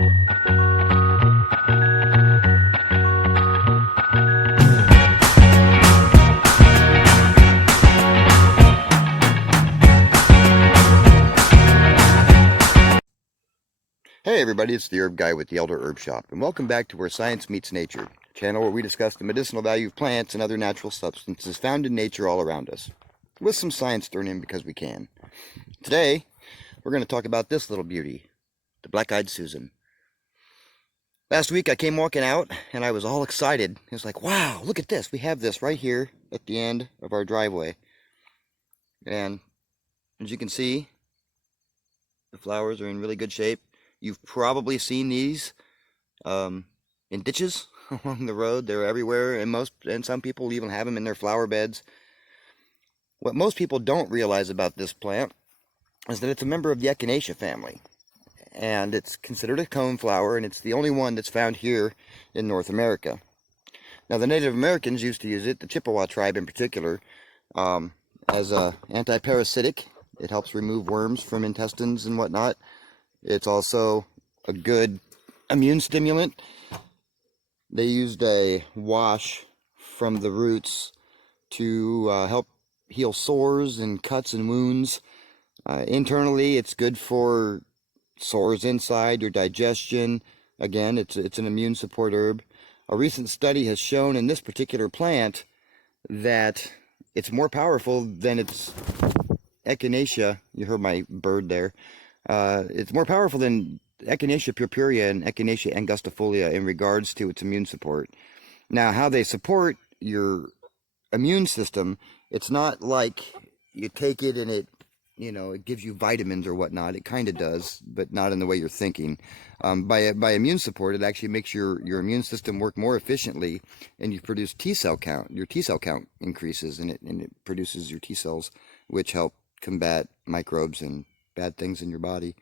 Hey everybody, it's the Herb Guy with the Elder Herb Shop, and welcome back to Where Science Meets Nature, a channel where we discuss the medicinal value of plants and other natural substances found in nature all around us, with some science thrown in because we can. Today, we're going to talk about this little beauty, the black-eyed Susan. Last week I came walking out, and I was all excited. It was like, wow, look at this. We have this right here at the end of our driveway. And as you can see, the flowers are in really good shape. You've probably seen these in ditches along the road. They're everywhere, and some people even have them in their flower beds. What most people don't realize about this plant is that it's a member of the Echinacea family, and it's considered a cone flower, and it's the only one that's found here in North America. Now, the Native Americans used to use it, the Chippewa tribe in particular, as a anti-parasitic. It helps remove worms from intestines and whatnot. It's also a good immune stimulant. They used a wash from the roots to help heal sores and cuts and wounds. Internally, it's good for sores inside, your digestion. Again, it's an immune support herb. A recent study has shown in this particular plant that it's more powerful than its Echinacea. You heard my bird there. It's more powerful than Echinacea purpurea and Echinacea angustifolia in regards to its immune support. Now, how they support your immune system, it's not like you take it and it gives you vitamins or whatnot. It kind of does, but not in the way you're thinking. By immune support, it actually makes your immune system work more efficiently, and you produce T cell count. Your T cell count increases, and it produces your T cells, which help combat microbes and bad things in your body.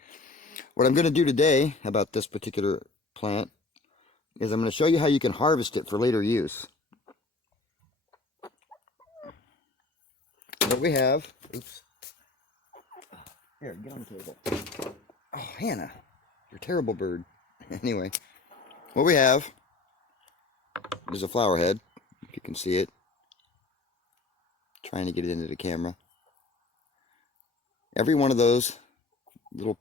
What I'm going to do today about this particular plant is I'm going to show you how you can harvest it for later use. What we have, oops, here, get on the table. Oh, Hannah, you're a terrible bird. Anyway, what we have is a flower head, if you can see it. Trying to get it into the camera. Every one of those little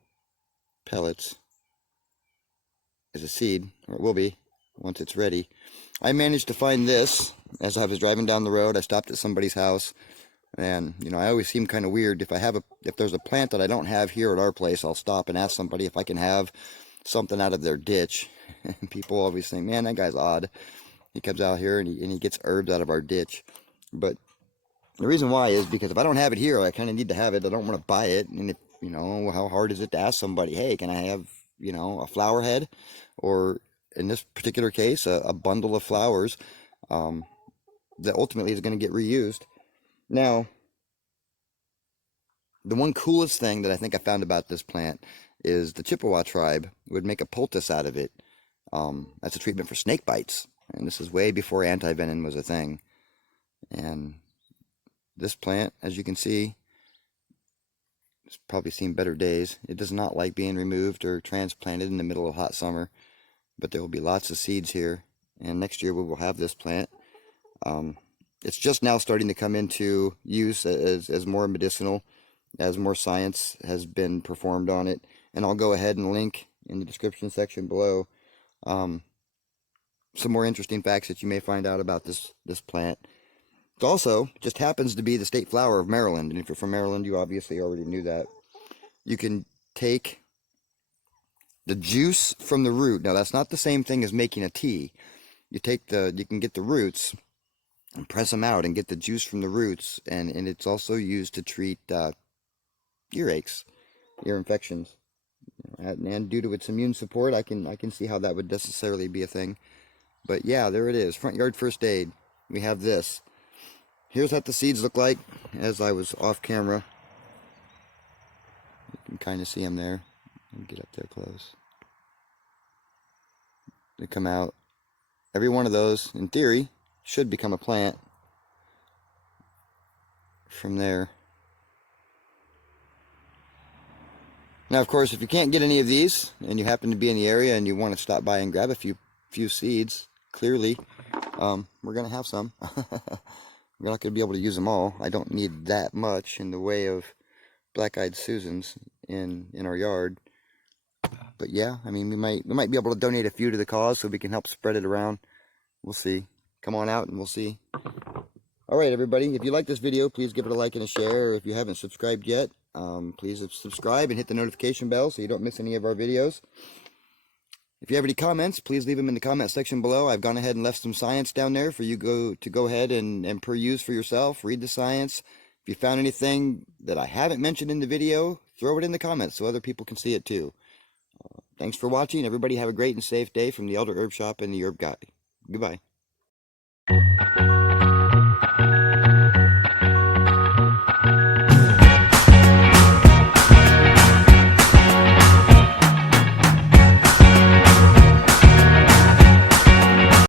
pellets is a seed, or it will be once it's ready. I managed to find this as I was driving down the road. I stopped at somebody's house, and I always seem kind of weird if there's a plant that I don't have here at our place. I'll stop and ask somebody if I can have something out of their ditch. And people always think, man, that guy's odd. He comes out here and he gets herbs out of our ditch. But the reason why is because if I don't have it here, I kind of need to have it. I don't want to buy it. And if how hard is it to ask somebody, hey, can I have a flower head, or in this particular case a bundle of flowers that ultimately is going to get reused. Now, the one coolest thing that I think I found about this plant is the Chippewa tribe would make a poultice out of it. That's a treatment for snake bites, and this is way before anti-venom was a thing. And this plant, as you can see, it's probably seen better days. It does not like being removed or transplanted in the middle of hot summer, but there will be lots of seeds here, and next year we will have this plant. It's just now starting to come into use as more medicinal, as more science has been performed on it, and I'll go ahead and link in the description section below some more interesting facts that you may find out about this plant. It also just happens to be the state flower of Maryland, and if you're from Maryland, you obviously already knew that. You can take the juice from the root. Now, that's not the same thing as making a tea. You can get the roots and press them out and get the juice from the roots, and it's also used to treat earaches, ear infections. And due to its immune support, I can see how that would necessarily be a thing. But yeah, there it is. Front yard first aid. We have this. Here's what the seeds look like as I was off camera. You can kind of see them there. Let me get up there close. They come out. Every one of those, in theory, should become a plant from there. Now, of course, if you can't get any of these and you happen to be in the area and you want to stop by and grab a few seeds, clearly, we're going to have some. We're not going to be able to use them all. I don't need that much in the way of black-eyed Susans in our yard. But yeah, I mean, we might be able to donate a few to the cause so we can help spread it around. We'll see. Come on out and we'll see. All right, everybody. If you like this video, please give it a like and a share. If you haven't subscribed yet, please subscribe and hit the notification bell so you don't miss any of our videos. If you have any comments, please leave them in the comment section below. I've gone ahead and left some science down there for you to go ahead and peruse for yourself. Read the science. If you found anything that I haven't mentioned in the video, throw it in the comments so other people can see it too. Thanks for watching. Everybody have a great and safe day from the Elder Herb Shop and the Herb Guy. Goodbye.